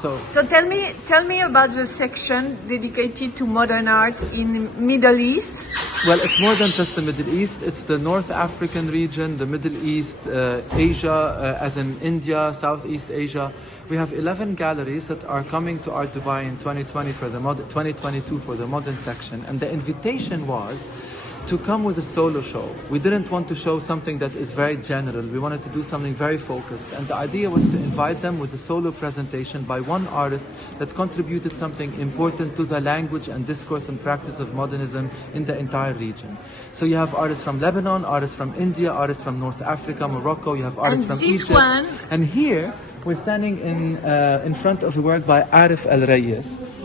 So tell me about the section dedicated to modern art in Middle East. Well, it's more than just the Middle East. It's the North African region, the Middle East, Asia, as in India, Southeast Asia. We have 11 galleries that are coming to Art Dubai in 2020 for the 2022 for the modern section, and the invitation was to come with a solo show. We didn't want to show something that is very general. We wanted to do something very focused. And the idea was to invite them with a solo presentation by one artist that contributed something important to the language and discourse and practice of modernism in the entire region. So you have artists from Lebanon, artists from India, artists from North Africa, Morocco, you have artists from Egypt. And here, we're standing in front of a work by Arif El Reyes.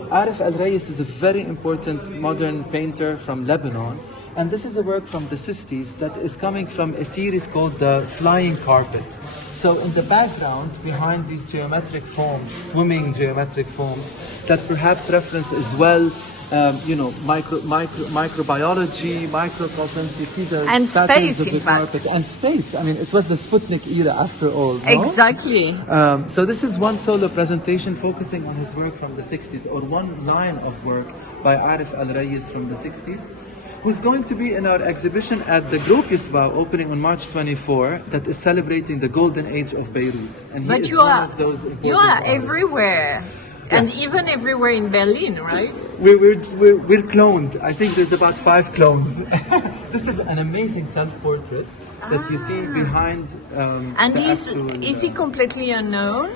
Arif El Reyes is a very important modern painter from Lebanon. And this is a work from the 60s that is coming from a series called The Flying Carpet. So in the background, behind these geometric forms, swimming geometric forms, that perhaps reference as well, microbiology, microcosms, you see the and patterns space, of the in fact. carpet. And space, I mean, it was the Sputnik era after all, no? Exactly. So this is one solo presentation focusing on his work from the 60s, or one line of work by Arif El Reyes from the 60s. Who's going to be in our exhibition at the Group Yusba, opening on March 24, that is celebrating the golden age of Beirut. And But you are everywhere. Yeah. And even everywhere in Berlin, right? We're cloned. I think there's about 5 clones. This is an amazing self-portrait that you see behind. And is he completely unknown?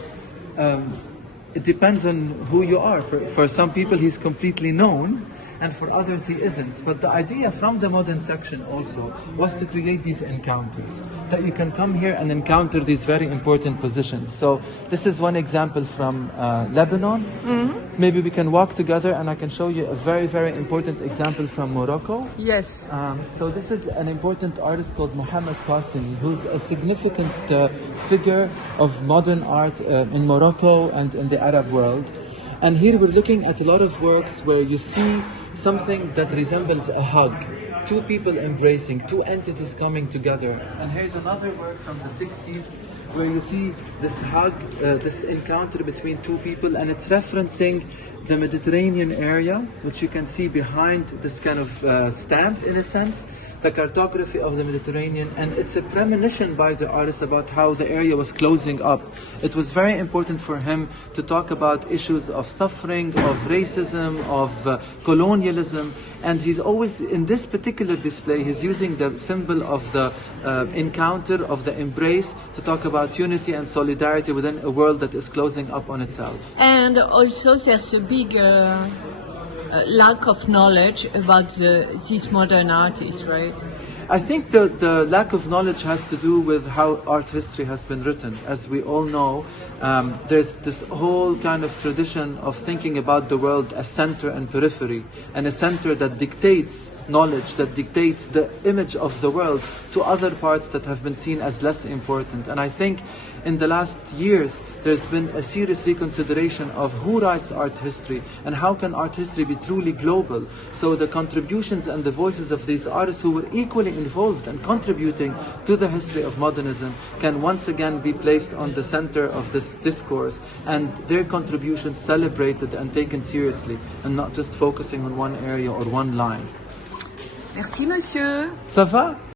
It depends on who you are. For some people, he's completely known. And for others he isn't. But the idea from the modern section also was to create these encounters, that you can come here and encounter these very important positions. So this is one example from Lebanon. Mm-hmm. Maybe we can walk together and I can show you a very, very important example from Morocco. Yes. So this is an important artist called Mohammed Qasimi, who's a significant figure of modern art in Morocco and in the Arab world. And here we're looking at a lot of works where you see something that resembles a hug. 2 people embracing, 2 entities coming together. And here's another work from the 60s where you see this hug, this encounter between 2 people, and it's referencing the Mediterranean area, which you can see behind this kind of stamp in a sense, the cartography of the Mediterranean, and it's a premonition by the artist about how the area was closing up. It was very important for him to talk about issues of suffering, of racism, of colonialism, and he's always, in this particular display, he's using the symbol of the encounter, of the embrace, to talk about unity and solidarity within a world that is closing up on itself. And also there's a big lack of knowledge about these modern artists, right? I think the lack of knowledge has to do with how art history has been written. As we all know, there's this whole kind of tradition of thinking about the world as center and periphery, and a center that dictates knowledge, that dictates the image of the world to other parts that have been seen as less important. And I think in the last years there's been a serious reconsideration of who writes art history and how can art history be truly global. So the contributions and the voices of these artists who were equally involved and contributing to the history of modernism can once again be placed on the center of this discourse, and their contributions celebrated and taken seriously, and not just focusing on one area or one line. Merci, monsieur. Ça va?